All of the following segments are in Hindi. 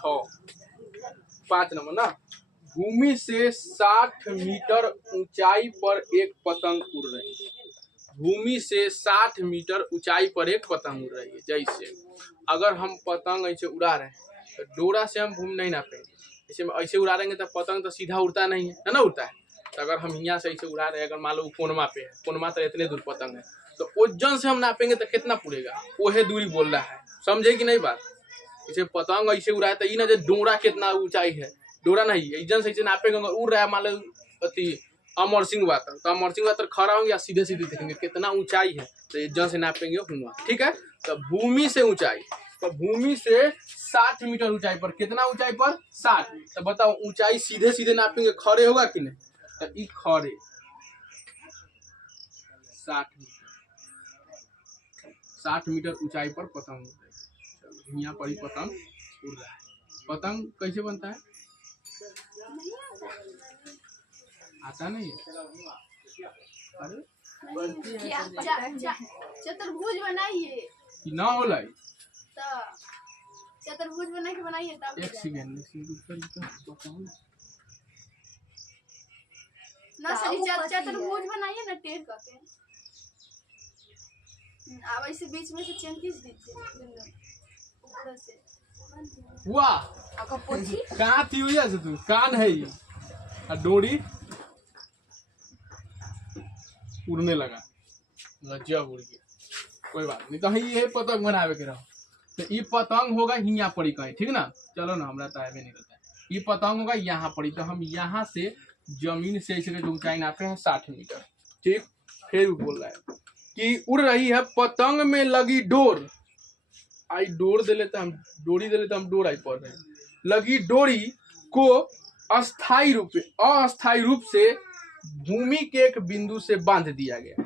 5 नंबर ना, भूमि से 60 मीटर ऊंचाई पर एक पतंग उड़ रही है। भूमि से 60 मीटर ऊंचाई पर एक पतंग उड़ रही है। जैसे अगर हम पतंग ऐसे उड़ा रहे हैं तो डोरा से हम भूमि नहीं नापेंगे, जैसे ऐसे उड़ा देंगे तो पतंग तो सीधा उड़ता नहीं है ना, उड़ता है। तो अगर हम यहाँ से ऐसे उड़ा रहे हैं, अगर मान लो कोनमा पे है, कोनमा तो इतने दूर पतंग है, तो ओजन से हम नापेंगे तो कितना पुड़ेगा, वही दूरी बोल रहा है। समझे कि नहीं बात? जैसे पतंग ऐसे उड़ाए तो ये ना, डोरा कितना ऊंचाई है, डोरा नहीं एजन से नापेंगे। उड़ रहा है मान लो अति अमर सिंह वातर, तो अमर सिंह वातर खड़ा होंगे या सीधे सीधे देखेंगे कितना ऊंचाई है, तो एजन से नापेंगे हुआ। ठीक है, तो भूमि से ऊंचाई, तो भूमि से 60 मीटर ऊंचाई पर, कितना ऊंचाई पर 60। तो बताओ ऊंचाई सीधे सीधे नापेंगे, खड़े होगा कि नहीं? तो ई खड़े 60 मीटर ऊंचाई पर पतंग उड़ रही है। यहाँ पर ही पतंग उड़ रहा है। पतंग कैसे बनता है? आता नहीं है? अरे चतुर्भुज बनाइए कि ना हो लाई, चतुर्भुज बना के बनाइए तब। एक सेकंड ना सही, चतुर्भुज बनाइए ना टेढ़ करके। अब ऐसे बीच में से चेन खींच दीजिए ऊपर से। वाह, कहाँ थी हुई है तू? कान है ये, डोरी उड़ने लगा, गजब उड़ गया। कोई बात नहीं, तो ये पतंग बनावे के रहो। तो ये पतंग होगा हिया पड़ी कहीं, ठीक ना? चलो ना, हमरा तो आवे नहीं रहता है। ये पतंग होगा यहाँ पड़ी, तो हम यहाँ से जमीन से ऐसे ऊंचाई नापे हैं 60 मीटर। ठीक, फिर बोल रहा है कि उड़ रही है पतंग में लगी डोर। आई डोर दे लेते हम, डोरी दे लेते हम, डोर आई पड़ रहे हैं। लगी डोरी को अस्थाई रूप से भूमि के एक बिंदु से बांध दिया गया।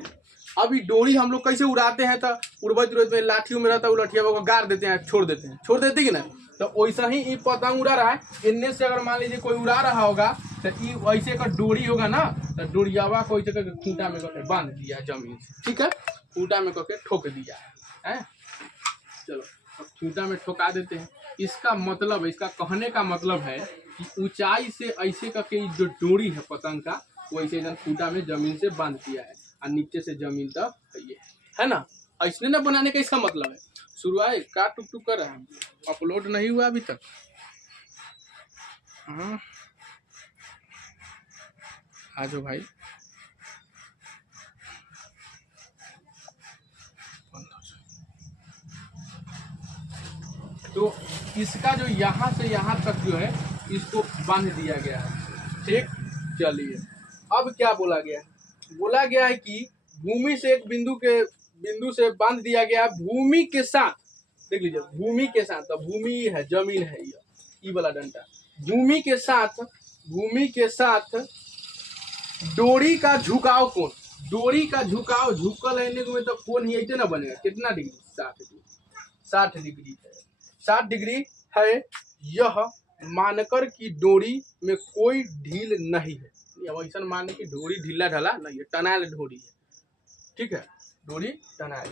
अभी डोरी हम लोग कैसे उड़ाते हैं, तो उड़बत में लाठियों में रहता है, लठिया को गाड़ देते हैं, छोड़ देते कि ना। तो वैसा ही ये पतंग उड़ा रहा है। इनमें से अगर मान लीजिए कोई उड़ा रहा होगा, तो ये ऐसे का डोरी होगा ना, तो डोरियावा को ऐसे करके खूंटा में करके बांध दिया जमीन से। ठीक है, खूंटा में करके ठोक दिया है। चलो अब खूंटा में ठोका देते हैं। इसका मतलब, इसका कहने का मतलब है कि ऊंचाई से ऐसे करके जो डोरी है पतंग का, वो ऐसे खूंटा में जमीन से बांध दिया है, और नीचे से जमीन तक ये है ना। ऐसे ना बनाने का इसका मतलब है। शुरुआत का टुक टुक कर रहा है, अपलोड नहीं हुआ अभी तक। हाँ आ जाओ भाई। तो इसका जो यहाँ से यहाँ तक जो है, इसको बांध दिया गया है। ठीक, चलिए अब क्या बोला गया है? बोला गया है कि भूमि से एक बिंदु से बांध दिया गया भूमि के साथ। देख लीजिए, भूमि के साथ, तो भूमि है, जमीन है, ये वाला डंडा। भूमि के साथ डोरी का झुकाव कोण, डोरी का झुकाव झुकल रहने में तो कोण ही ऐसे ना बनेगा। कितना डिग्री? 60 डिग्री है। 60 डिग्री है। यह मानकर की डोरी में कोई ढील नहीं है। ऐसा माने की डोरी ढीला ढाला नहीं है, टनायल डोरी है। ठीक है, डोरी टनायल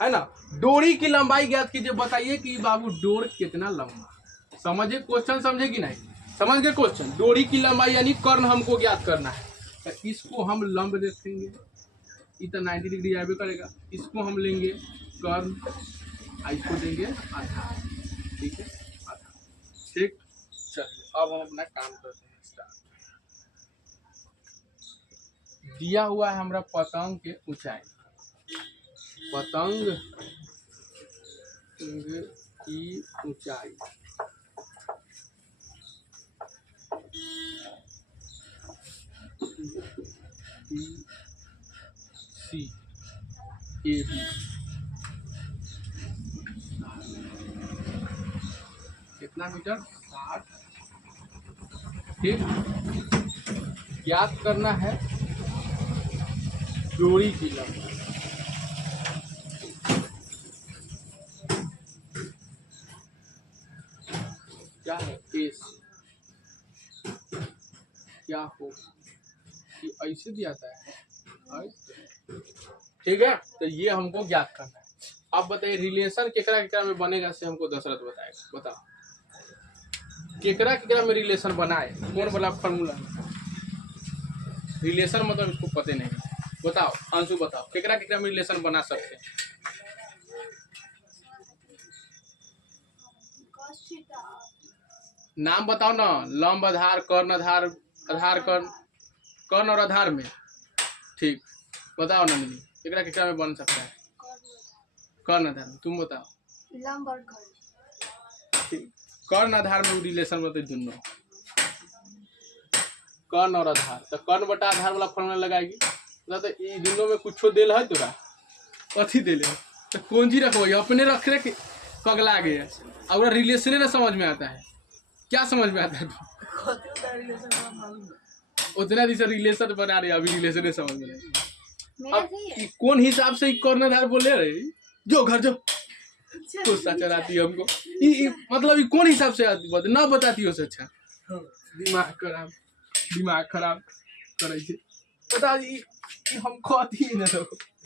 है ना। डोरी की लंबाई ज्ञात कीजिए। बताइए कि बाबू डोर कितना लंबा। समझे क्वेश्चन? समझे कि नहीं? समझ गए क्वेश्चन? डोरी की लंबाई यानी कर्ण हमको ज्ञात करना है। तो इसको हम लंब देखेंगे, ये तो 90 डिग्री आगे करेगा। इसको हम लेंगे कर्ण, इसको देंगे आधा। ठीक है, आधा। ठीक, चलिए अब हम अपना काम करते हैं स्टार्ट। दिया हुआ है हमारा पतंग के ऊंचाई, पतंग की ऊंचाई सी ए बी कितना मीटर? 60। ठीक, ज्ञात करना है डोरी की लंबाई। क्या है? एस क्या होगा कि ऐसे भी आता है। ठीक है, तो ये हमको ज्ञात करना है। अब बताइए रिलेशन केकरा केकरा में बनेगा से हमको दशरथ बताएगा। बताओ। केकरा केकरा में रिलेशन बनाए, कौन वाला फॉर्मूला? रिलेशन मतलब इसको पता नहीं, बताओ अंशु बताओ, केकरा केकरा में रिलेशन बना सकते हैं? cos थीटा नाम बताओ ना, लंब आधार, कर्ण आधार, आधार कर्ण, कर्ण और आधार में। ठीक, बताओ ना दीदी, केकरा केकरा में बन सकता है? कर्ण आधार में। तुम बताओ। लंब और कर्ण। ठीक, कर्ण आधार में रिलेशन बताइए दोनों, कर्ण और आधार। तो कर्ण बटा आधार वाला फॉर्मूला लगाएगी, तो ये दोनों में कुछो देल है तोरा, कथी देले है? तो कौन चीज रखो, अपने रख रख पगला गए और रिलेशन ना समझ में आता है। क्या समझ में आता है? उतना दिन से रिलेशन बना रहे, अभी रिलेशन समझ में नहीं। मेरा अब सही है। कौन हिसाब से कर्ण आधार बोले रहे? जो घर जो गुस्सा चलाती है हमको, मतलब ये कौन हिसाब से आती बात ना बताती हो से अच्छा। दिमाग खराब करे छे। बता हम कहती है ना, तो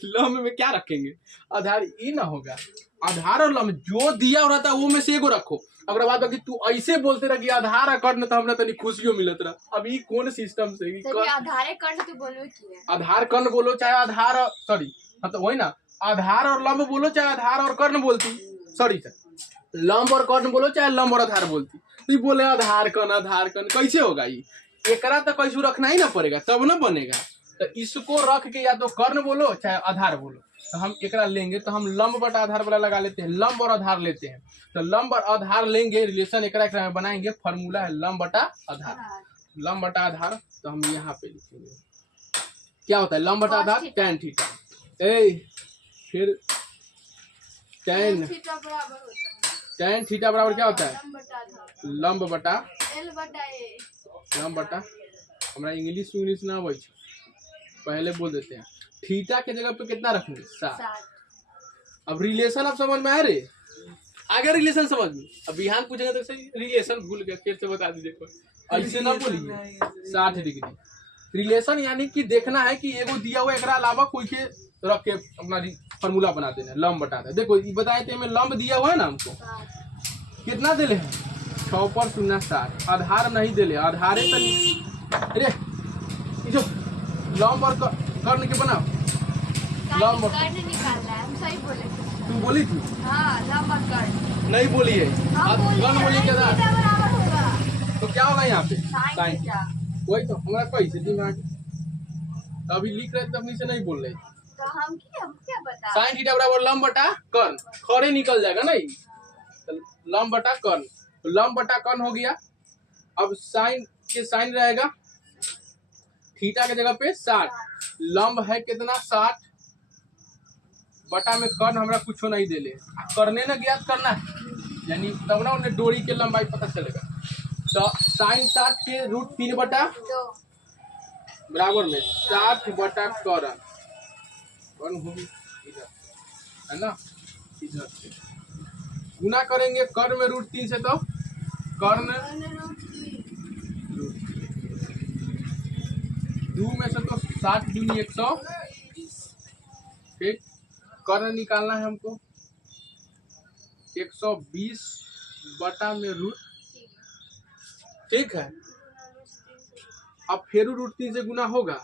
लंब में क्या रखेंगे? आधार ये ना होगा, आधार और लंब जो दिया हो रहता है वो में से एगो रखो। अगर बात कि तू ऐसे बोलते रह कि आधार और कर्ण, तो हमरा तनी खुशियों मिलत रहा। अब ये कौन सिस्टम से आधार कर्ण तो बोलो की है। आधार कर्ण बोलो चाहे आधार, सॉरी मतलब वही ना, आधार और लंब बोलो चाहे आधार और कर्ण बोलती, सॉरी सर, लंब और कर्ण बोलो चाहे लंब और आधार बोलती। तो ये बोले आधार कर्ण कैसे होगा? ये एकरा तो कैसे रखना ही ना पड़ेगा, तब ना बनेगा। तो इसको रख के या तो कर्ण बोलो चाहे आधार बोलो। तो हम एकरा लेंगे तो हम लंब बटा आधार वाला लगा लेते हैं, लंब और आधार लेते हैं। तो लंब और आधार लेंगे, रिलेशन एकरा एकरा में बनाएंगे, फॉर्मूला है लंब बटा आधार। लंब बटा आधार तो हम यहाँ पे लिखेंगे, क्या होता है लंब बटा आधार? tan theta. फिर tan थीटा बराबर क्या होता है? लंब बटा लंब बटा, हमरा इंग्लिश ना आवे, पहले बोल देते हैं। थीटा के जगह पे कितना रखेंगे? 7। अब रिलेशन आप समझ में आ रहे? आगे रिलेशन समझ में। अब बिहान पूछेगा तो सही रिलेशन भूल गया, फिर से बता दीजिए, ऐसे ना बोलिए। 60 डिग्री रिलेशन यानी कि देखना है कि एगो दिया हुआ एकरा अलावा कोई के रख के अपना फॉर्मूला बना देना, लंब बटा दे। देखो ये बताए थे में लंब दिया हुआ है ना हमको, कितना दिले हैं? 6 पर 0 7। आधार नहीं दिले, आधारे तो अरे जो लंब और कर्ण के बनाओ, लंब और कर्ण निकालना है, हम सही बोले। तू बोली थी? हाँ, लंब और कर्ण। नहीं बोली है, कर्ण बोली के थीटा बराबर होगा तो क्या होगा यहाँ पे? sin theta. वही तो हमारा कैसे दिमाग अभी लिख रहे थे, अपनी से नहीं बोल रहे। तो हम क्या बता? साइन थीटा बराबर लंब बटा कर्ण, खड़े निकल जाएगा नहीं, तो लंब बटा कर्ण, तो लंब बटा कर्ण हो गया। अब साइन के साइन रहेगा, थीटा के जगह पे 60, लंब है कितना? 60 बटा में कर्ण हमरा कुछ नहीं देले, करने ना ज्ञात करना है, यानी तब ना उन्हें डोरी के लंबाई पता चलेगा। तो साइन 60 के √3 बटा 2 बराबर में 60 बटा कर्ण होगी इधर, है ना, इधर से गुना करेंगे कर्ण में √3 से, तो कर्ण 2 में से तो 60 दूनी 120। ठीक, कर्ण निकालना है हमको, 120 बटा में √3। ठीक है, अब फिर √3 से गुना होगा,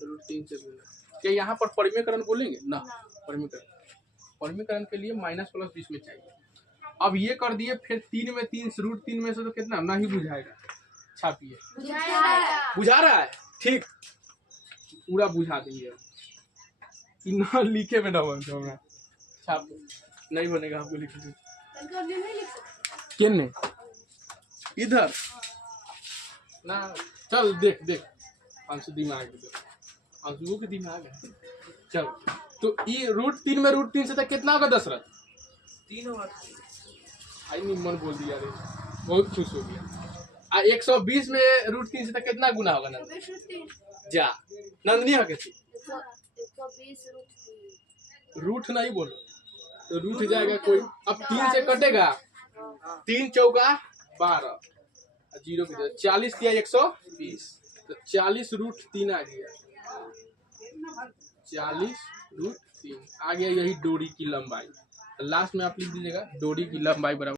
√3 से गुना। क्या यहाँ पर परिमेयकरण बोलेंगे ना? परिमेयकरण के लिए माइनस प्लस बीच में चाहिए। अब ये कर दिए, फिर 3 में 3 √3 में से तो कितना नहीं बुझाएगा, छापिए। बुझा रहा है? ठीक, पूरा बुझा देंगे। ना लिखे में ना बन छाप नहीं बनेगा, आपको लिखे किन्ने इधर ना। चल देख देख अंशु दिमाग, अंशु के दिमाग है। चल तो ये √3 में √3 से तक कितना होगा? दशरथ 3 होगा। आई निम्न बोल दिया रे, बहुत खुश हो गया। 120 में √3 से तक कितना गुना होगा? नंदनी जा, नंदनी है कैसी? 120 रूठ नहीं बोलो तो रूठ जाएगा कोई। अब 3 से कटेगा, 3 चौका 12, 0 की 40 किया 120, तो 40 √3 आ गया, 40 √3 आ गया। यही डोरी की लंबाई। तो लास्ट में आप लिख दीजिएगा डोरी की लंबाई बराबर